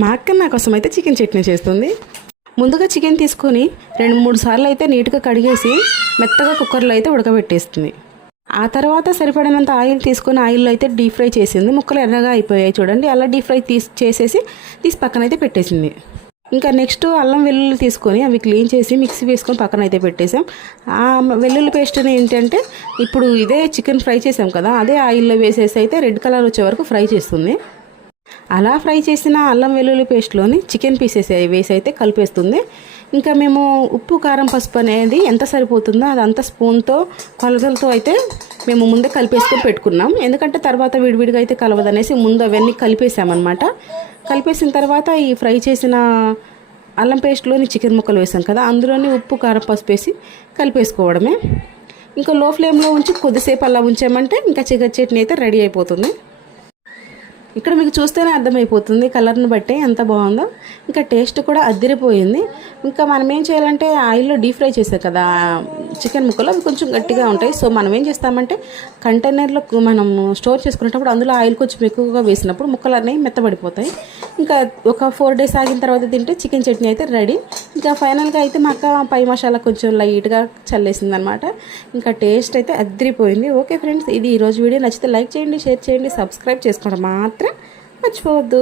మా అక్క నా కోసం అయితే చికెన్ చట్నీ చేస్తుంది. ముందుగా చికెన్ తీసుకొని 2-3 సార్లు అయితే నీట్గా కడిగేసి మెత్తగా కుక్కర్లో అయితే ఉడకబెట్టేస్తుంది. ఆ తర్వాత సరిపడినంత ఆయిల్ తీసుకొని ఆయిల్లో అయితే డీప్ ఫ్రై చేసింది. ముక్కలు ఎర్రగా అయిపోయాయి చూడండి. అలా డీప్ ఫ్రై తీసి పక్కనైతే పెట్టేసింది. ఇంకా నెక్స్ట్ అల్లం వెల్లుల్లి తీసుకొని అవి క్లీన్ చేసి మిక్సీ వేసుకొని పక్కన అయితే పెట్టేసాం. ఆ వెల్లుల్లి పేస్ట్ని ఏంటంటే ఇప్పుడు ఇదే చికెన్ ఫ్రై చేసాం కదా, అదే ఆయిల్లో వేసేసి అయితే రెడ్ కలర్ వచ్చే వరకు ఫ్రై చేస్తుంది. అలా ఫ్రై చేసిన అల్లం వెల్లుల్లి పేస్ట్లోని చికెన్ పీసెస్ వేసి అయితే కలిపేస్తుంది. ఇంకా మేము ఉప్పు కారం పసుపు అనేది ఎంత సరిపోతుందో అదంతా స్పూన్తో కొలతలతో అయితే మేము ముందే కలిపేసుకొని పెట్టుకున్నాం. ఎందుకంటే తర్వాత విడివిడిగా అయితే కలవదనేసి ముందు అవన్నీ కలిపేసామన్నమాట. కలిపేసిన తర్వాత ఈ ఫ్రై చేసిన అల్లం పేస్ట్లోని చికెన్ ముక్కలు వేసాం కదా, అందులోని ఉప్పు కారం పసుపు వేసి కలిపేసుకోవడమే. ఇంకా లో ఫ్లేమ్లో ఉంచి కొద్దిసేపు అలా ఉంచామంటే ఇంకా చికెన్ చట్నీ అయితే రెడీ అయిపోతుంది. ఇక్కడ మీకు చూస్తేనే అర్థమైపోతుంది కలర్ని బట్టి ఎంత బాగుందో. ఇంకా టేస్ట్ కూడా అదిరిపోయింది. ఇంకా మనం ఏం చేయాలంటే ఆయిల్లో డీప్ ఫ్రై చేసాం కదా చికెన్ ముక్కలు, అవి కొంచెం గట్టిగా ఉంటాయి. సో మనం ఏం చేస్తామంటే కంటైనర్లో మనం స్టోర్ చేసుకునేటప్పుడు అందులో ఆయిల్ కొంచెం ఎక్కువగా వేసినప్పుడు ముక్కలు అనేవి మెత్తబడిపోతాయి. ఇంకా ఒక 4 days ఆగిన తర్వాత తింటే చికెన్ చట్నీ అయితే రెడీ. ఇంకా ఫైనల్గా అయితే మా అక్క పై మసాలా కొంచెం లైట్గా చల్లేసింది అనమాట. ఇంకా టేస్ట్ అయితే అదిరిపోయింది. ఓకే ఫ్రెండ్స్, ఇది ఈరోజు వీడియో. నచ్చితే లైక్ చేయండి, షేర్ చేయండి, సబ్స్క్రైబ్ చేసుకోవడం మాత్రం మర్చిపోవద్దు.